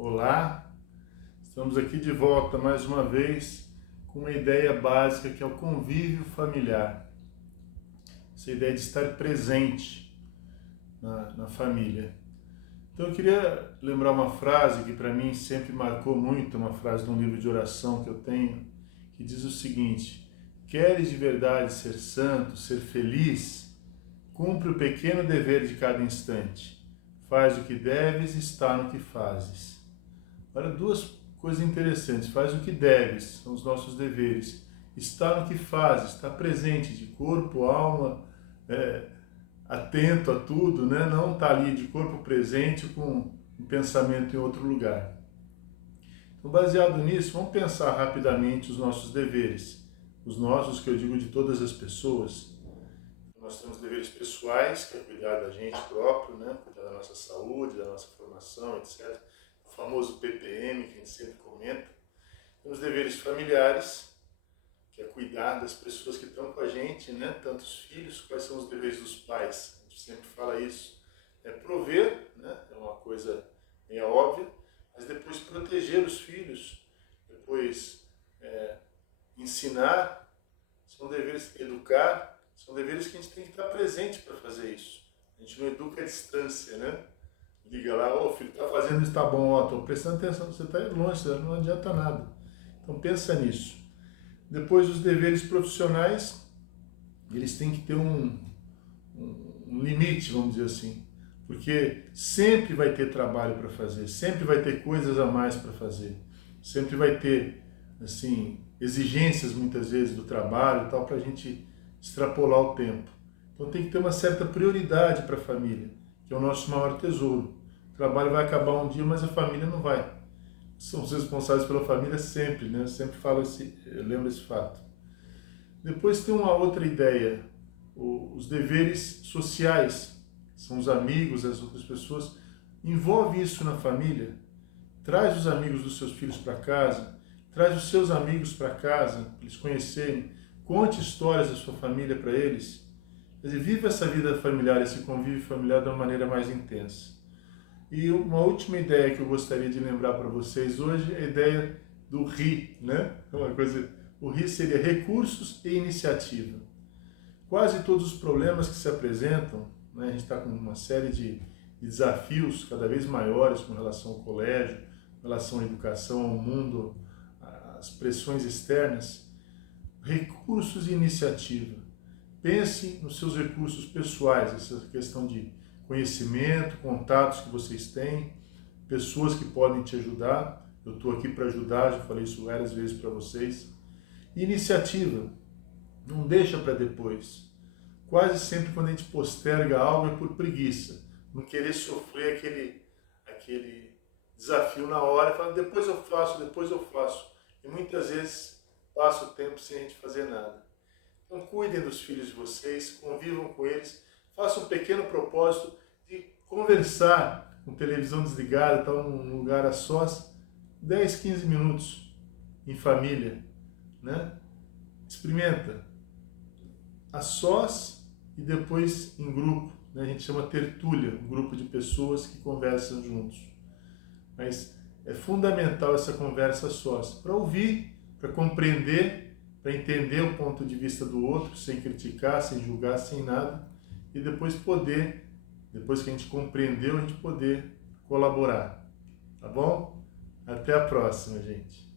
Olá, estamos aqui de volta mais uma vez com uma ideia básica que é o convívio familiar. Essa ideia de estar presente na família. Então eu queria lembrar uma frase que para mim sempre marcou muito, uma frase de um livro de oração que eu tenho, que diz o seguinte: queres de verdade ser santo, ser feliz? Cumpre o pequeno dever de cada instante. Faz o que deves, está no que fazes. Olha, duas coisas interessantes. Faz o que deves, são os nossos deveres. Está no que fazes, está presente de corpo, alma, atento a tudo, né? Não está ali de corpo presente com um pensamento em outro lugar. Então, baseado nisso, vamos pensar rapidamente os nossos deveres. Os nossos, que eu digo de todas as pessoas. Nós temos deveres pessoais, que é cuidar da gente próprio, né? Cuidar da nossa saúde, da nossa formação, etc. O famoso PPM, que a gente sempre comenta. Temos deveres familiares, que é cuidar das pessoas que estão com a gente, né? Tanto os filhos, quais são os deveres dos pais. A gente sempre fala isso. É prover, né? É uma coisa meio óbvia, mas depois proteger os filhos, depois ensinar, são deveres, educar, são deveres que a gente tem que estar presente para fazer isso. A gente não educa à distância, né? Liga lá, ô filho, tá fazendo isso, tá bom, ó, tô prestando atenção, você tá longe, não adianta nada. Então pensa nisso. Depois os deveres profissionais, eles têm que ter um limite, vamos dizer assim. Porque sempre vai ter trabalho para fazer, sempre vai ter coisas a mais para fazer. Sempre vai ter, assim, exigências muitas vezes do trabalho e tal, para a gente extrapolar o tempo. Então tem que ter uma certa prioridade para a família, que é o nosso maior tesouro. O trabalho vai acabar um dia, mas a família não vai. São os responsáveis pela família sempre, né? Eu sempre falo eu lembro esse fato. Depois tem uma outra ideia, os deveres sociais, são os amigos, as outras pessoas. Envolve isso na família, traz os amigos dos seus filhos para casa, traz os seus amigos para casa, para eles conhecerem, conte histórias da sua família para eles. Quer dizer, viva essa vida familiar, esse convívio familiar de uma maneira mais intensa. E uma última ideia que eu gostaria de lembrar para vocês hoje é a ideia do RI, né? O RI seria recursos e iniciativa. Quase todos os problemas que se apresentam, né, a gente está com uma série de desafios cada vez maiores com relação ao colégio, com relação à educação, ao mundo, às pressões externas. Recursos e iniciativa. Pense nos seus recursos pessoais, essa questão de conhecimento, contatos que vocês têm, pessoas que podem te ajudar. Eu estou aqui para ajudar, já falei isso várias vezes para vocês. Iniciativa. Não deixa para depois. Quase sempre quando a gente posterga algo é por preguiça. Não querer sofrer aquele desafio na hora e falar, depois eu faço. E muitas vezes passa o tempo sem a gente fazer nada. Então cuidem dos filhos de vocês, convivam com eles, façam um pequeno propósito de conversar com televisão desligada, estar num lugar a sós, 10, 15 minutos em família, né? Experimenta. A sós e depois em grupo, né? A gente chama tertúlia, um grupo de pessoas que conversam juntos. Mas é fundamental essa conversa a sós, para ouvir, para compreender, para entender o ponto de vista do outro, sem criticar, sem julgar, sem nada, e depois que a gente compreendeu, a gente poder colaborar. Tá bom? Até a próxima, gente.